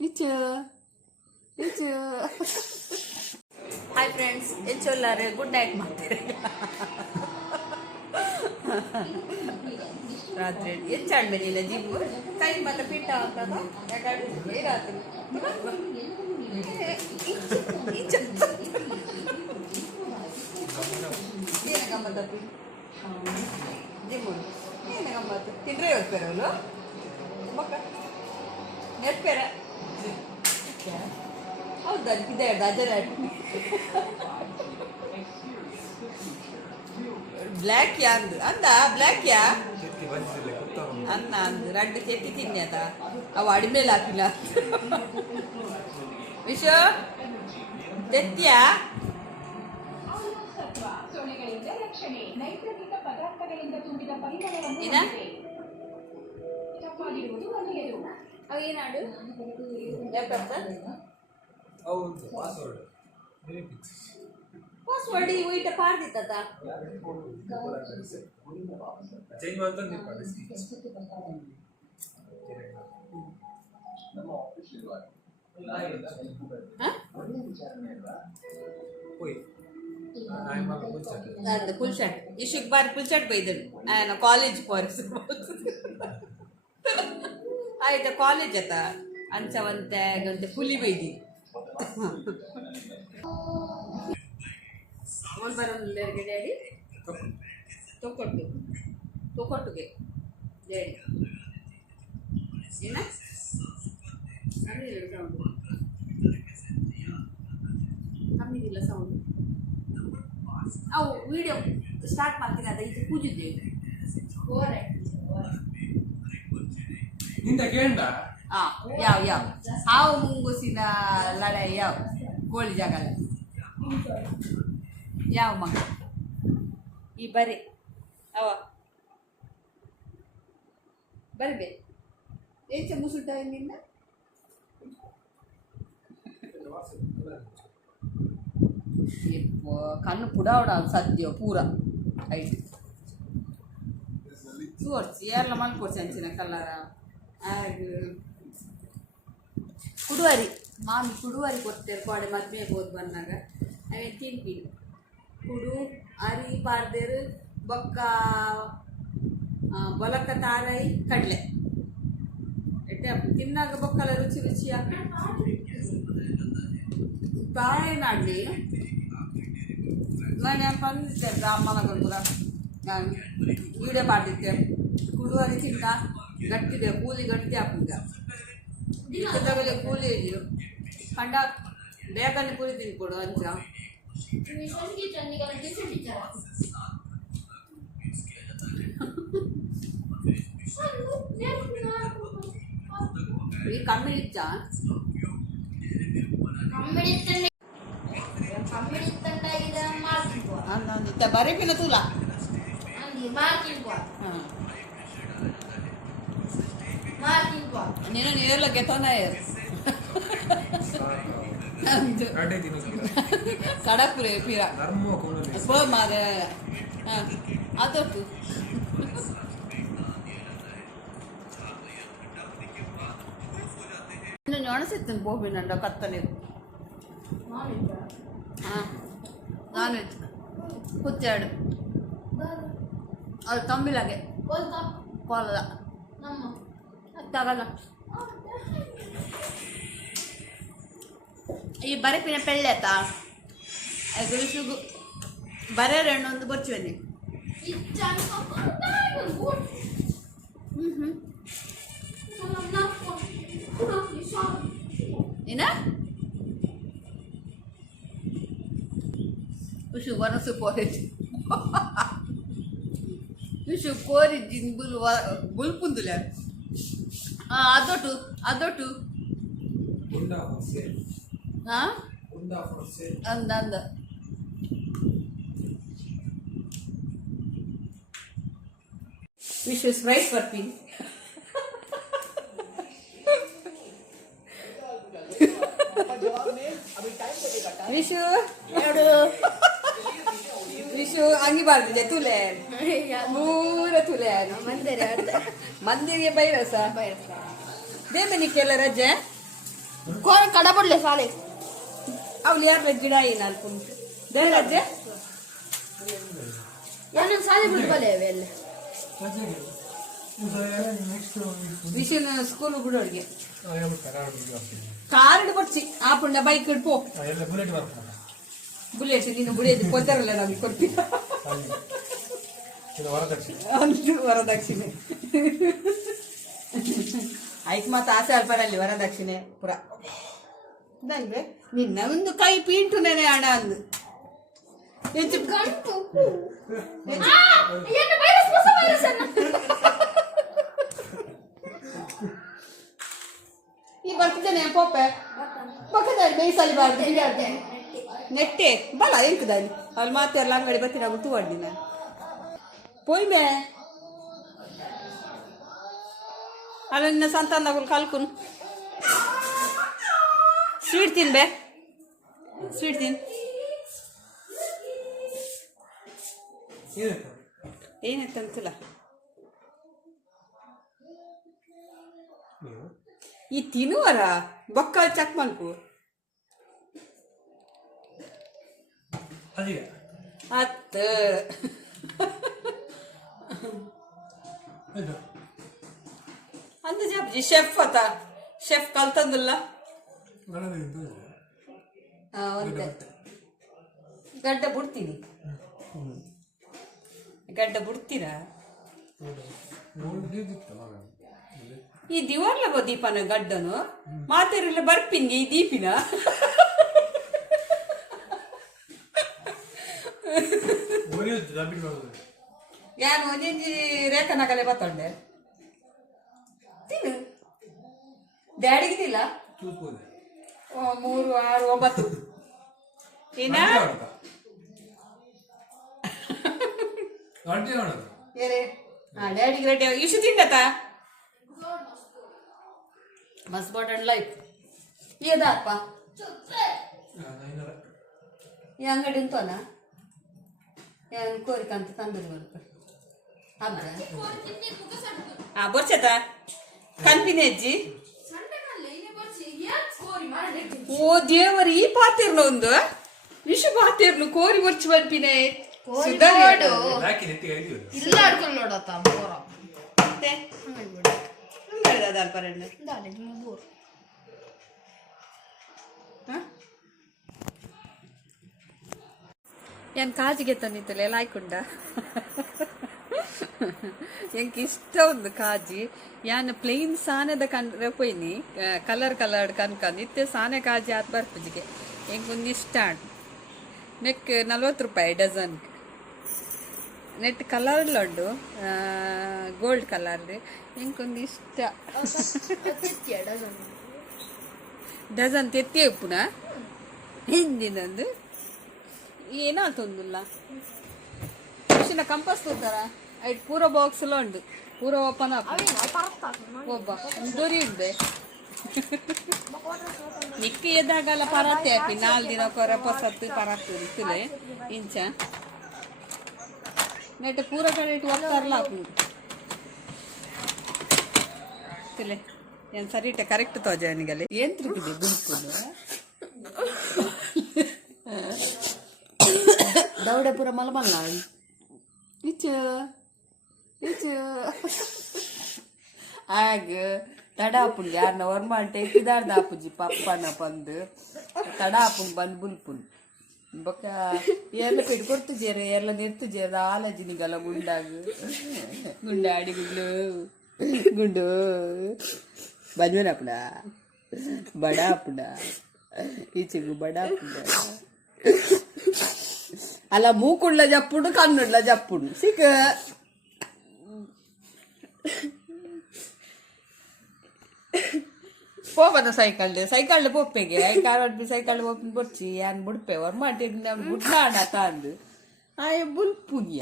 Ichu. Ichu. Hi friends, Ichollare good night ಮಾಡ್ತಾರೆ. ರಾತ್ರಿ ಹೆಚ್ಚಾಡ್ ಬನ್ನಿಲ್ಲ gym ಕೈ ಮತ್ತೆ ಪಿಟ್ಟ ಆಗ್ತದ ಯಾಕಂದ್ರೆ ರಾತ್ರಿ ಏನ ಗಮ್ಮತ್ತ ಜಿಮ್ ಏನ ಗಮ್ಮತ್ತು ತಿಂಡ್ರೆ ಹೋಗ್ತಾರೆ ಅವಳು ಮಕ್ಕ ನೆಟ್ಪೇರ ಹೌದಾ ಇದೆ ಅಜರ ಬ್ಲ್ಯಾಕ್ ಯಾ ಅಂದ ಬ್ಲ್ಯಾಕ್ ಯಾ ಅನ್ನ ಅಂದು ರಡ್ಡು ಕೆತ್ತಿ ತಿನ್ನಿ ಅದ ಅವು ಅಡಿಮೇಲೆ ಹಾಕಿಲ್ಲ ವಿಶ್ವ ತೆತ್ಯಾ ಅವೇನಾಡು ಲ್ಯಾಪ್ಟಾಪ್ ಪಾಸ್ವರ್ಡ್ ಇವು ಇಟ್ಟ ಪಾಡ್ದಿತ್ತ ಚೇಂಜ್ ಮಾಡ್ತಾನೆ ಫುಲ್ ಶರ್ಟ್ ಇಶುಕ್ ಬಾರಿ ಫುಲ್ ಶರ್ಟ್ ಬೈದನು ನಾನು ಕಾಲೇಜ್ ಪೋರ್ಸ್ ಆಯ್ತಾ ಕಾಲೇಜ್ ಆತ ಅಂಚವಂತೆ ಗಂಟೆ ಫುಲಿ ಬೈದಿ ಅವಳು ಬರೋಲ್ಲರಿಗೆ ಡ್ಯಾಡಿ ತೊಕೊಟ್ಟುಗೆ ಡ್ಯಾಡಿ ಏನ ಸೌಂಡು ಕಮ್ಮಿಗಿಲ್ಲ ಸೌಂಡು ಅವು ವಿಡಿಯೋ ಸ್ಟಾರ್ಟ್ ಮಾಡ್ತೀನಿ ಅದ ಇದು ಕೂಜಿದ್ದೇವೆ ಯಾವ ಹಾವು ಮುಂಗುಸಿನ ಲಡೆ ಯಾವ ಕೋಳಿ ಜಾಗಲ ಯಾವ ಮಗ ಈ ಬರೀ ಅವ ಬರಿಬೇ ಏಚೆ ಮುಸುಟ ನಿನ್ನ ಕಣ್ಣು ಪುಡಾವಡ ಸದ್ಯ ಪೂರ ಐಟ್ ತೋರಿಸಿ ಎಲ್ಲ ಮಲ್ಕೊಡ್ಸಿ ಅಂಚಿನ ಕಲ್ಲರ ಕುಡುವರಿ ಮಾಮಿ ಕುಡುವರಿ ಕೊಡ್ತೇವೆ ಕೋಡೆ ಮದುವೆ ಹೋದ್ ಬಂದಾಗ ಅವೇನು ತಿನ್ಪಿನಿ ಕುಡು ಅರಿ ಪಾರ್ದೇರು ಬೊಕ್ಕ ಬೊಲಕ್ಕ ತಾರೈ ಕಡಲೆ ಎಟ್ಟೆ ತಿನ್ನಾಗ ಬೊಕ್ಕಲ ರುಚಿ ರುಚಿಯ ಬಾಳೆನಾಡ್ಲಿ ನಾನು ಬಂದಿದ್ದೆ ಅಮ್ಮನ ಕೂಡ ನಾನು ವೀಡಿಯೋ ಮಾಡಿದ್ದೆ ಕುಡುವರಿ ತಿನ್ನ ಗಟ್ಟಿದೆ ಕೂಲಿ ಗಟ್ಟಿ ಹಾಕಿದ್ದೆ ಇಷ್ಟದಾಗಲೇ ಕೂಲಿ ಇದೆಯೋ ಕಂಡ ಬೇಗನೆ ಕೂಲಿ ತಿನ್ಕೊಡು ಅಂಚ ಈ ಕಮ್ಮಿ ಇಚ್ಚ ಬರೀಪಿನ ತೂಲ ನೀನು ನೀವೆಲ್ಲ ಗೆತೋನ ಕಡಪುರೆ ಪೀರ ಮಾದ ಅದೊಟ್ಟು ಇನ್ನು ಒಣಸಿತ್ತನು ಬೋಬಿ ನಂಡ ಕತ್ತಲೆ ಹಾಂ ನಾನ್ ವೆಜ್ ಕುಚ್ಚಾಡು ಅದು ತಂಬಿಲಾಗೆ ಕೋಲದ ತಗಲ್ಲ ಈ ಬರಪಿನ ಪೆಳ್ಳೆ ಆಯ್ತಾ ಗುರುಸುಗು ಬರೇ ಒಂದು ಬರ್ಚಿ ಬನ್ನಿ ಏನ ಉಷು ವನಸು ಪೋರೇಜ್ ಉಷು ಕೋರಿ ಜಿನ್ ಬುಲ್ಪುಂದುಲೆ ಅದೊಟ್ಟು ಹಾಂ ಅಂದ ವಿಶ್ ಸ್ಪ್ರೈಟ್ ಬರ್ತೀನಿ ವಿಶು ಎರಡು ವಿಶು ಅಂಗಿ ಬಾರ್ದಿದೆ ತುಲೆ ಮೂರ ತುಲೆ ಮಂದಿರಿಗೆ ಬೈರಸ ಬೇಬನಿಕ್ಕೆಲ್ಲ ರಜೆ कोण कडा पडले साले ಅವಳು ಯಾರ ಗಿಡ ಏನಾಲ್ಕು ದೇವರಾಜೆ ಯಾರು ಸಾಲೆ ಬಿಟ್ಟು ಬಲೆ ಅವೆಲ್ಲ ವಿಷಯ ಸ್ಕೂಲ್ ಬಿಡೋರಿಗೆ ಕಾರ್ ಬರ್ಚಿ ಆ ಪುಂಡ ಬೈಕ್ ಇಡ್ಪೋ ಬುಲೆಟ್ ನೀನು ಬಿಡಿಯೋದು ಕೊಡ್ತಾರಲ್ಲ ನಮಗೆ ಕೊಡ್ತೀವಿ ವರದಕ್ಷಿಣೆ ಆಯ್ತು ಮತ್ತೆ ಆಸೆ ಅಲ್ಪರಲ್ಲಿ ವರದಕ್ಷಿಣೆ ಪುರ ನಂಗೆ ನಿನ್ನ ಒಂದು ಕೈ ಪೀಂಟು ನೆನೆ ಹಣ ಅಂದು ಹೆಚ್ಚು ಗಂಟು ಈ ಬರ್ತಿದ್ದೇನೆ ಪೋಪೆ ಪಕ್ಕದಲ್ಲಿ ಬೇಯಿಸಲಿ ಬಾರ್ದು ನೆಟ್ಟೆ ಬಲ ಎಂಕದಾನಿ ಅಲ್ಲಿ ಮಾತಾಡಲ್ಲ ಅಂಗಡಿ ಬರ್ತೀನಿ ನಾವು ತೂವಡ್ಡಿ ನಾನು ಪೋಯ್ಬೆ ಅಲ್ಲ ಸಂತಾನಗಳು ಕಲ್ಕುನ್ ಸ್ವೀಟ್ ತಿನ್ಬೆ ಸ್ವೀಟ್ ತಿನ್ ಏನಂತಲ್ಲ ಈ ತಿನ್ನುವರ ಬೊಕ್ಕ ಚಕ್ ಮಲ್ಕು ಅತ್ತ ಅಂದ ಜಾಪಜಿ ಶೆಫ್ ಅತ ಶೆಫ್ ಕಲ್ತಂದಿಲ್ಲ ಒಂದೇ ಗಡ್ಡ ಬಿಡ್ತೀನಿ ಗಡ್ಡ ಬಿಡ್ತೀರಾ ಈ ದಿವಾರ್ಲಗೋ ದೀಪನ ಗಡ್ಡನು ಮಾತಾರಿಲ್ಲ ಬರ್ಪಿನ್ಗೆ ಈ ದೀಪಿನ ಯಾನು ಒಂದಿಂಜಿ ರೇಖನಕಲೆ ಬತ್ತೊಂಡೆ ತಿನ್ನು ಡ್ಯಾಡಿಗಿದಿಲ್ಲ 3, 6, 9 ಏನ ಡ್ಯಾಡಿಗೆ ರೆಡಿ ಇಷ್ಟು ತಿಂಡತ ಮಸ್ಟ್ ಬಾಟ್ ಅಂಡ್ ಲೈಫ್ ಏದಪ್ಪ ಈ ಅಂಗಡಿ ಉಂಟೋನ ಕೋರಿಕಂತ ತಂದೂರಿ ಬರುತ್ತೆ ಹಬ್ಬ ಬರ್ಸತ ಕನ್ಪಿನ ಅಜ್ಜಿ ಓ ದೇವರ ಈ ಪಾತಿರ್ನ ಒಂದು ವಿಷು ಪಾತಿರ್ನು ಕೋರಿ ಬರ್ಚಿ ಬರ್ಪಿನೇ ಇಲ್ಲ ಅಡ್ಕೊಂಡು ನೋಡತ್ತ ಮತ್ತೆ ಅಲ್ಪರಣ್ಣ ಏನು ಕಾಜಿಗೆ ತಂದಿತ್ತಲ್ಲ ಎಲ್ಲ ಆಯ್ಕೊಂಡ ಎಂಕ್ ಇಷ್ಟ ಒಂದು ಕಾಜಿ ಯಾನ್ ಪ್ಲೇನ್ ಸಾನೆದ ಕಂಡ್ರೆ ಪೋಯ್ನಿ ಕಲರ್ ಕನ್ಕಂದು ಇತ್ತೆ ಸಾನೆ ಕಾಜಿ ಆತ್ ಬರ್ಪಜಿಗೆ ಎಂಕೊಂದು ಇಷ್ಟ ನೆಕ್ 40 ರೂಪಾಯಿ ಡಜನ್ ನೆಟ್ ಕಲರ್ಲುಂಡು ಗೋಲ್ಡ್ ಕಲರ್ ಎಂಕೊಂದು ಇಷ್ಟ ಡಜನ್ ತೆತ್ತಿ ಉಪ್ಪುನ ಹಿಂದಿನೊಂದು ಏನಾತೊಂದಿಲ್ಲ ಚಿನ್ನ ಕಂಪಸ್ ತೋತಾರ ಐಟ್ ಪೂರ ಬಾಕ್ಸ್ಲ ಉಂಡು ಪೂರ ಓಪನ್ ಒಬ್ಬ ದೊರಿ ಉಂಡೆ ನಿಕ್ಕಿ ಎದ್ದಾಗಲ್ಲ ಪರಾತೆ ಹಾಕಿ 4 ದಿನ ಕೊರ ಪೊಸತ್ತು ಪರಾತು ಇರ್ತಲೆ ಇಂಚ ನೆಟ್ ಪೂರ ಕಡೆ ಇಟ್ಟು ಹೋಗ್ತಾರಲ್ಲ ಹಾಕು ತಿಲೆ ಏನು ಸರಿ ಇಟ್ಟೆ ಕರೆಕ್ಟ್ ತೋಜ ಅವನಿಗಲ್ಲಿ ಏನು ತಿರುಗಿದೆ ಗುಂಪುದು ದೌಡೆ ಪೂರ ಮಲಮಲ್ಲ ಇಚ್ಚು ಆಗ ತಡ ಹಾಪುಂಡು ಯಾರನ್ನ ಹೊರ್ಮಾಂಟೆ ಇತ್ತಿದಾರ್ದ ಹಾಪುಜಿ ಪಪ್ಪನ ಬಂದು ತಡ ಹಾಪುಂಡು ಬಂದು ಬುಲ್ಪುಂಡು ಬೊಕ್ಕ ಎಲ್ಲ ಪೆಟ್ಟು ಕೊಡ್ತುಜೇರ ಎಲ್ಲ ನೆರ್ತುಜೇರ ಆಲಜಿನಿಗಲ್ಲ ಗುಂಡಾಡಿ ಗುಂಡು ಬಂದ್ಮೇನಪ್ಪಡ ಬಡ ಅಪ್ಪಡ ಈಚೆಗೂ ಬಡ ಅಪ್ಪಡ ಅಲ್ಲ ಮೂಕುಳ್ಳ ಜಪ್ಪುಡು ಕಣ್ಣುಳ್ಳ ಜಪ್ಪುಡು ಸಿಕ್ಕ పోపద సైకిల్ పొప్పేಗೆ ಐಕಾರ್ಡ್ ಸೈಕಲ್ ಓಪನ್ ಬರ್ಚಿ ಯಾನ್ ಬುಡ್ಪೆ ವರ್ಮಾಟಿ ಗುಡ್ನಾಡ ತಾಂದು ಆಯ ಬುಲ್ಪುನಿಯ